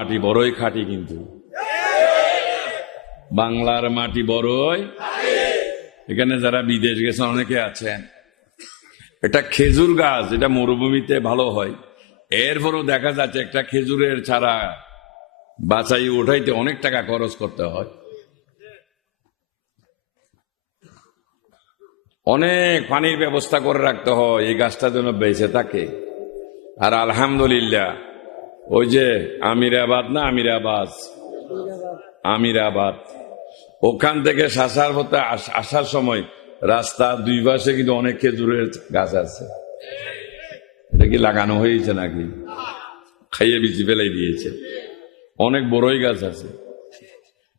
মাটি বড়ই খাঁটি, কিন্তু বাংলার মাটি বড়ই। এখানে যারা বিদেশ গেছেন অনেকে আছেন, এটা খেজুর গাছ, এটা মরুভূমিতে ভালো হয়। এরপরও দেখা যাচ্ছে একটা খেজুরের চারা বাছাই উঠাইতে অনেক টাকা খরচ করতে হয়, অনেক পানির ব্যবস্থা করে রাখতে হয় এই গাছটা যেন বেঁচে থাকে। আর আলহামদুলিল্লাহ ওই যে আমিরাবাদ না আমিরাবাদ ওখান থেকে শাসার হতে আসার সময় রাস্তার দুই পাশে কিন্তু অনেক খেজুরের গাছ আছে। এটা কি লাগানো হয়েছে নাকি খাইয়ে বিচি ফেলাই দিয়েছে? অনেক বড়ই গাছ আছে।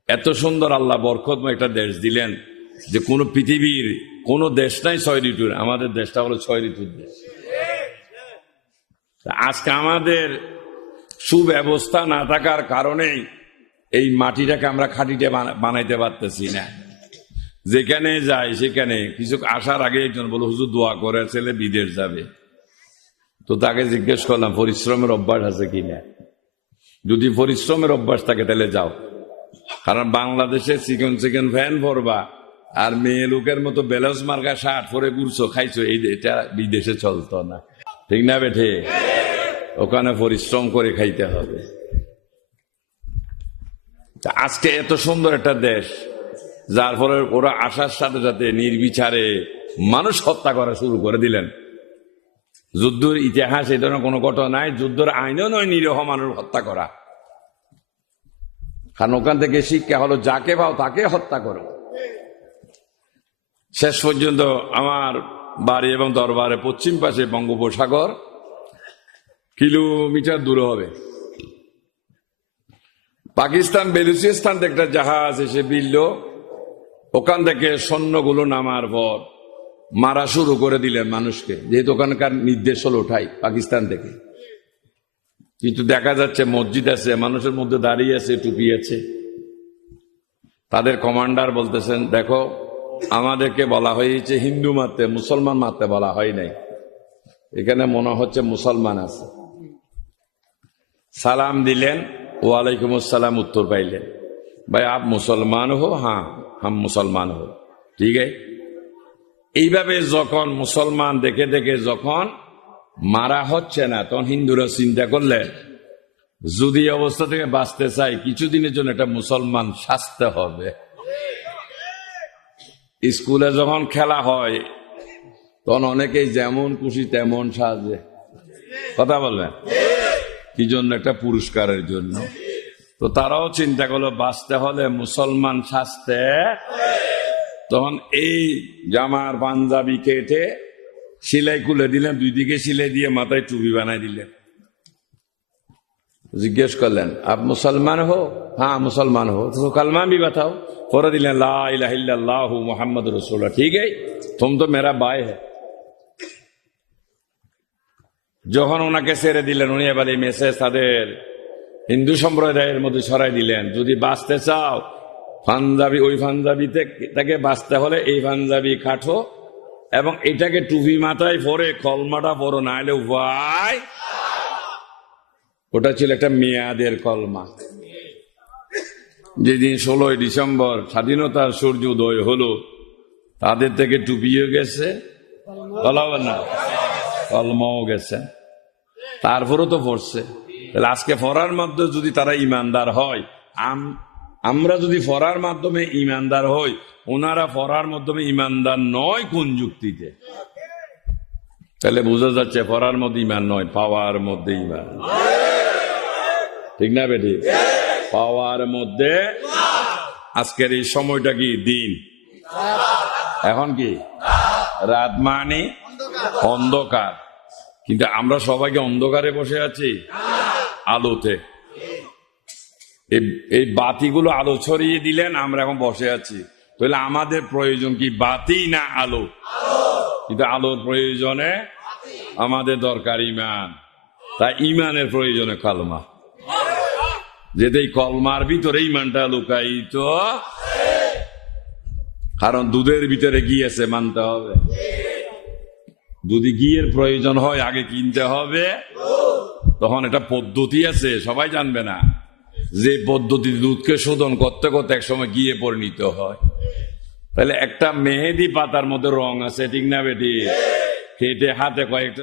এত সুন্দর আল্লাহ বরকতময় একটা দেশ দিলেন যে কোন পৃথিবীর কোন দেশ নাই 6 ঋতুর, আমাদের দেশটা হলো 6 ঋতুর দেশ। আজকে আমাদের সুব্যবস্থা না থাকার কারণেই এই মাটিটাকে আমরা খাঁটিতে বানাইতে পারতেছি না। যেখানে যাই সেখানে কিছু আসার আগে একজন বলো, হুজুর দোয়া করে ছেলে বিদেশ যাবে। তো তাকে জিজ্ঞেস করলাম পরিশ্রমের অভ্যাস আছে কিনা। যদি পরিশ্রমের অভ্যাস থাকে তাহলে যাও, কারণ বাংলাদেশে চিকেন ফ্যান পরবা আর মেয়ে লোকের মতো বেলস মার্কা শার্ট পরে ঘুরছো খাইছো, এটা বিদেশে চলতো না। ঠিক না বেঠে? ওখানে পরিশ্রম করে খাইতে হবে। আজকে এত সুন্দর একটা দেশ, যার ফলে ওরা আসার সাথে সাথে নির্বিচারে মানুষ হত্যা করা শুরু করে দিলেন। যুদ্ধের ইতিহাস এই ধরনের কোনো ঘটনা নাই, যুদ্ধের আইনও নয় নিরীহ মানুষ হত্যা করা। কারণ ওখান থেকে শিক্ষা হলো যাকে পাও তাকে হত্যা করো। শেষ পর্যন্ত আমার বাড়ি এবং দরবারে পশ্চিম পাশে বঙ্গোপসাগর, কিলোমিটার দূরে হবে। পাকিস্তান বেলুচিস্তান থেকে একটা জাহাজ এসে বিলল, ওখান থেকে সৈন্যগুলো নামার পর মারা শুরু করে দিলেন মানুষকে, যেহেতু ওখানকার নির্দেশ হলো ওঠাই পাকিস্তান থেকে। কিন্তু দেখা যাচ্ছে মসজিদ আছে, মানুষের মধ্যে দাঁড়িয়ে আছে, টুপি আছে। তাদের কমান্ডার বলতেছেন, দেখো আমাদেরকে বলা হয়েছে হিন্দু মারতে, মুসলমান মারতে বলা হয় নাই। এখানে মনে হচ্ছে মুসলমান আছে। সালাম দিলেন, ওয়ালাইকুম আসসালাম উত্তর পাইলেন, ভাই আপ মুসলমান হো? হ্যাঁ হাম মুসলমান হো। ঠিক আছে। এইভাবে যখন মুসলমান দেখে দেখে যখন মারা হচ্ছে না, তখন হিন্দুরা চিন্তা করলেন যদি অবস্থা থেকে বাঁচতে চাই কিছুদিনের জন্য একটা মুসলমান সাজতে হবে। স্কুলে যখন খেলা হয় তখন অনেকেই যেমন খুশি তেমন সাজে। কথা বলবেন কি জন্য? একটা পুরস্কারের জন্য। তো তারাও চিন্তা করলো বাঁচতে হলে মুসলমান সাজতে। তখন এই জামার পাঞ্জাবি কেটে সিলাই খুলে দিলেন, দুই দিকে সিলাই দিয়ে মাথায় টুপি বানাই দিলেন। জিজ্ঞেস করলেন আপ মুসলমান হো? হ্যাঁ মুসলমান হো। তো কালমা भी बताओ। পরে দিলেন লা ইলাহা ইল্লাল্লাহু মুহাম্মাদুর রাসূলুল্লাহ। ঠিক আছে, তুম তো মেরা ভাই है। যখন ওনাকে ছেড়ে দিলেন, উনি এবার এই মেসেজ তাদের হিন্দু সম্প্রদায়ের মধ্যে ছড়াই দিলেন, যদি বাঁচতে চাও পাঞ্জাবি, ওই পাঞ্জাবি থেকে বাঁচতে হলে এই পাঞ্জাবি কাটো এবং এটাকে টুপি মাথায় পরে কলমাটা পড়ো, না হলে উপায়। ওটা ছিল একটা মেয়াদের কলমা। যেদিন 16 ডিসেম্বর স্বাধীনতার সূর্য উদয় হলো, তাদের থেকে টুপিও গেছে, না কলমাও গেছে, তারপরও তো পড়ছে। তাহলে আজকে পড়ার মাধ্যমে যদি তারা ইমানদার হয়, আমরা যদি পড়ার মাধ্যমে ইমানদার হই, ওনারা পড়ার মাধ্যমে ইমানদার নয় কোন যুক্তিতে? তাহলে বোঝা যাচ্ছে পড়ার মধ্যে ইমান নয়, পাওয়ার মধ্যে ইমান। ঠিক না বেটি? পাওয়ার মধ্যে। আজকের এই সময়টা কি দিন? এখন কি রাত? মানে অন্ধকার। কিন্তু আমরা সবাইকে অন্ধকারে বসে আছি আলোতে। এই বাতিগুলো আলো ছড়িয়ে দিলেন, আমরা এখন বসে আছি। তাহলে আমাদের প্রয়োজন কি বাতি না আলো? কিন্তু আলোর প্রয়োজনে আমাদের দরকার ইমান। তাই ইমানের প্রয়োজনে কলমা, যেতে কলমার ভিতরে ইমানটা লুকায়িত। কারণ দুধের ভিতরে ঘি আছে, মানতে হবে। যদি ঘিয়ের প্রয়োজন হয় আগে কিনতে হবে, তখন এটা পদ্ধতি আছে, সবাই জানবে না। যে পদ্ধতিতে দুধকে শোধন করতে করতে এক সময় গিয়ে পরিণত হয়। তাহলে একটা মেহেদি পাতার মধ্যে রং আছে, ঠিক না বেটি? কেটে হাতে কয়েকটা